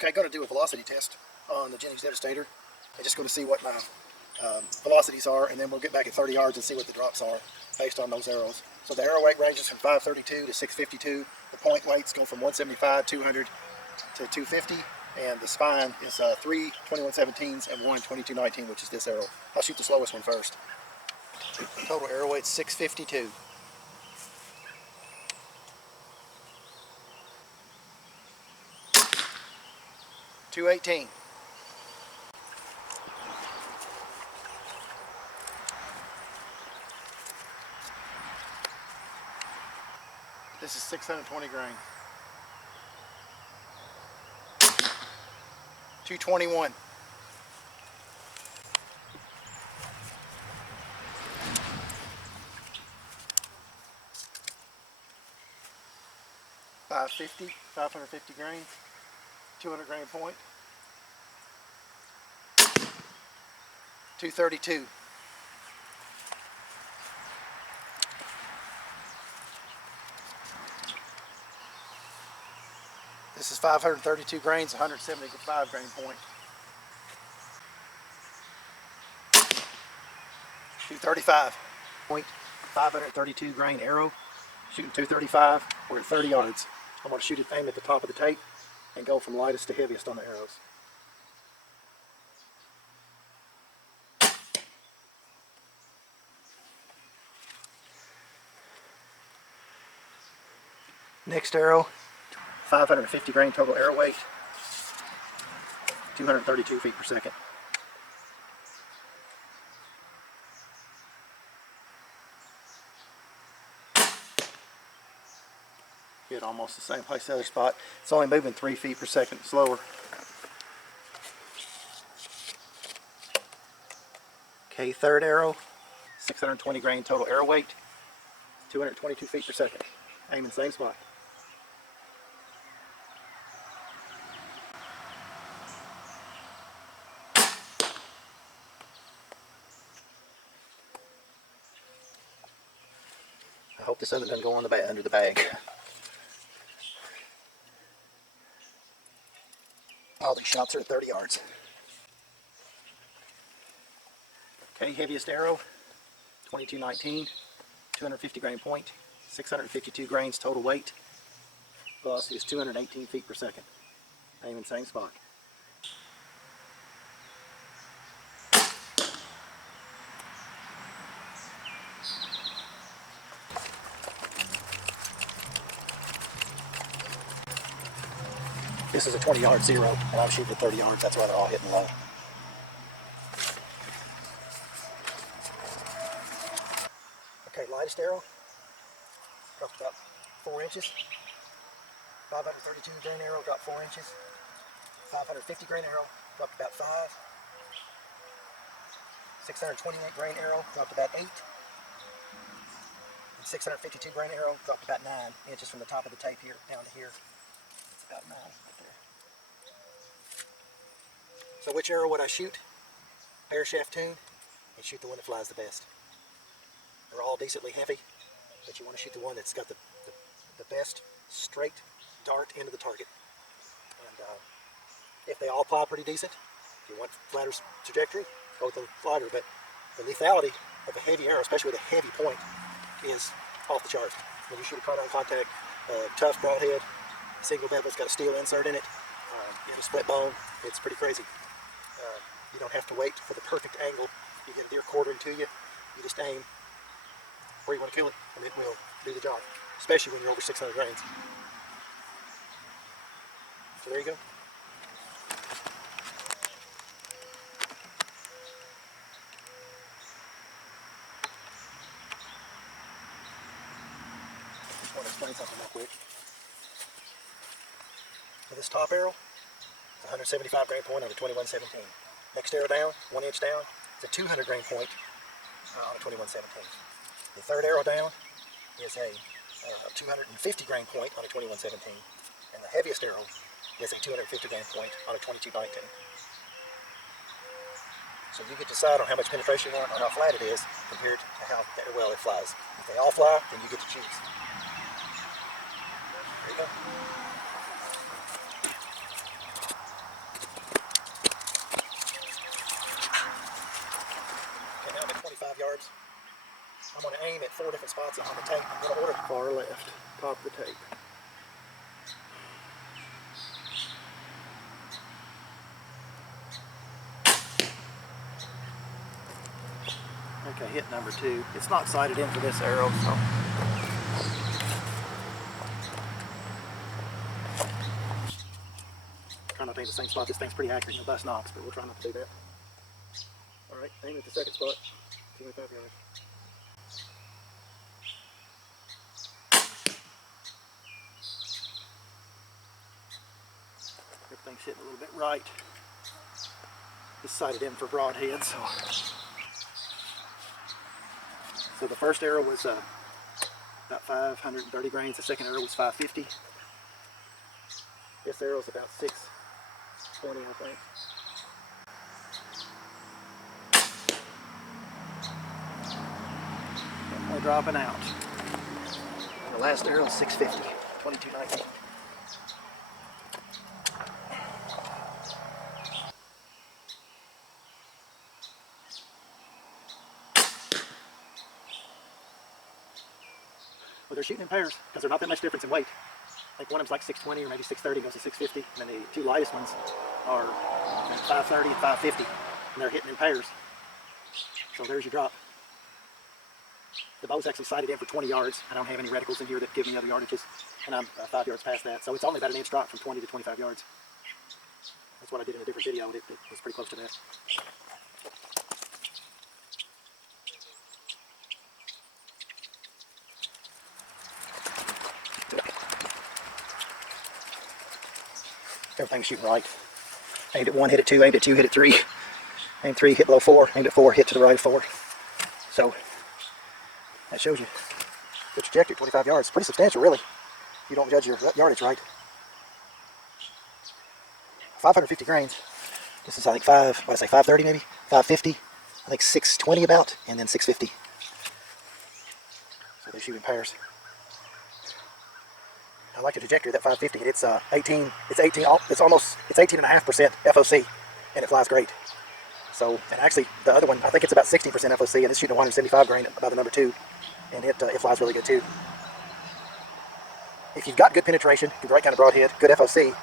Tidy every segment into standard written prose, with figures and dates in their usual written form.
Okay, going to do a velocity test on the Jennings Devastator. I'm just going to see what my velocities are, and then we'll get back at 30 yards and see what the drops are based on those arrows. So the arrow weight ranges from 532 to 652. The point weights go from 175, 200 to 250, and the spine is 3 21/17s and 1 22/19, which is this arrow. I'll shoot the slowest one first. Total arrow weight 652. .218. This is 620 grain. 221. .550, 550 grain, 200 grain point. 232. This is 532 grains, 175 grain point. 235. Point, 532 grain arrow, shooting 235. We're at 30 yards. I'm going to shoot it, aim at the top of the tape, and go from lightest to heaviest on the arrows. Next arrow, 550 grain total arrow weight, 232 feet per second. Hit almost the same place the other spot. It's only moving 3 feet per second slower. Okay, third arrow, 620 grain total arrow weight, 222 feet per second. Aiming same spot. I hope this other doesn't go on the under the bag. All these shots are at 30 yards. Okay, heaviest arrow, 2219, 250 grain point, 652 grains total weight. Velocity is 218 feet per second. Aiming same spot. This is a 20-yard zero, and I'm shooting at 30 yards. That's why they're all hitting low. Okay, lightest arrow, dropped about 4 inches. 532 grain arrow, dropped 4 inches. 550 grain arrow, dropped about 5. 628 grain arrow, dropped about 8. And 652 grain arrow, dropped about 9 inches from the top of the tape here down to here. It's about 9 right there. So which arrow would I shoot? Air shaft tune, and shoot the one that flies the best. They're all decently heavy, but you want to shoot the one that's got the best straight dart into the target. And if they all fly pretty decent, if you want flatter trajectory, go with the flatter. But the lethality of a heavy arrow, especially with a heavy point, is off the chart. When you shoot a carbine contact, tough broadhead, single bevel's got a steel insert in it, you have a split bone, it's pretty crazy. You don't have to wait for the perfect angle. You get a deer quartering to you, you just aim where you want to kill it, and it will do the job, especially when you're over 600 grains. So there you go. Just want to explain something real quick. So this top arrow, it's 175 grain point on a 21/17. Next arrow down, 1 inch down, it's a 200 grain point on a 21/17. The third arrow down is a 250 grain point on a 21/17, and the heaviest arrow is a 250 grain point on a 22/19. So you can decide on how much penetration you want or how flat it is compared to how well it flies. If they all fly, then you get to choose. There you go. 4 different spots on the tape in order. Far left, top of the tape. Okay, hit number 2. It's not sighted in for this arrow, so. Try not to aim the same spot. This thing's pretty accurate. No bust knocks, but we'll try not to do that. All right, aim at the second spot. 25 yards. Everything's hitting a little bit right. It's sighted in for broadhead, so. So the first arrow was about 530 grains. The second arrow was 550. This arrow is about 620, I think. Definitely dropping out. And the last arrow is 650, 2219. Well, they're shooting in pairs because they're not that much difference in weight. I think one of them's like 620 or maybe 630, goes to 650, and then the 2 lightest ones are 530 and 550, and they're hitting in pairs. So there's your drop. The bow's actually sighted in for 20 yards. I don't have any reticles in here that give me other yardages, and I'm 5 yards past that. So it's only about an inch drop from 20 to 25 yards. That's what I did in a different video. It was pretty close to that. Everything's shooting right. Aimed at 1, hit at 2, aimed at 2, hit at 3. Aimed 3, hit below 4, aimed at 4, hit to the right of 4. So, that shows you the trajectory, 25 yards. Pretty substantial, really. You don't judge your yardage right. 550 grains. This is, I think, 530 maybe? 550. I think 620 about, and then 650. So they're shooting pairs. I like the trajectory of that 550. It's 18.5% FOC, and it flies great. So, and actually the other one, I think it's about 60% FOC, and it's shooting 175 grain by the number 2, and it flies really good too. If you've got good penetration, the right kind of broadhead, good FOC,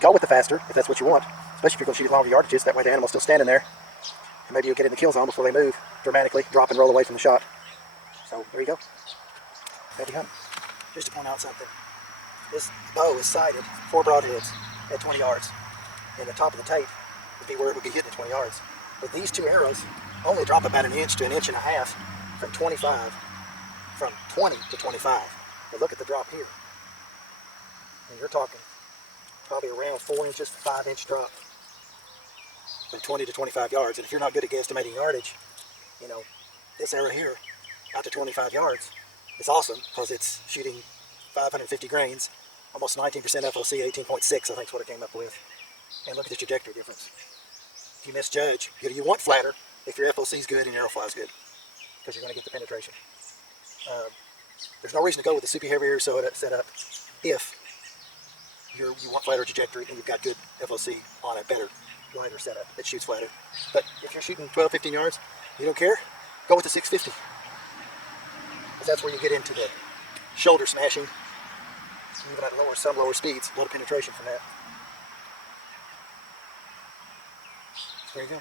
go with the faster if that's what you want, especially if you're going to shoot longer yardages. That way the animal's still standing there, and maybe you'll get in the kill zone before they move dramatically, drop and roll away from the shot. So there you go. Happy hunting. Just to point out something. This bow is sighted 4 broadheads at 20 yards. And the top of the tape would be where it would be hitting at 20 yards. But these 2 arrows only drop about an inch to an inch and a half from 20 to 25. But look at the drop here. And you're talking probably around 4 inches, 5 inch drop from 20 to 25 yards. And if you're not good at guesstimating yardage, you know, this arrow here out to 25 yards is awesome because it's shooting 550 grains. Almost 19% FOC, 18.6 I think is what it came up with. And look at the trajectory difference. If you misjudge, you want flatter if your FOC is good and your arrow flies good, because you're going to get the penetration. There's no reason to go with the super heavy arrow setup if you want flatter trajectory and you've got good FOC on a better, lighter setup that shoots flatter. But if you're shooting 12, 15 yards, you don't care, go with the 650. Because that's where you get into the shoulder smashing. Even at some lower speeds, a lot of penetration from that. There you go.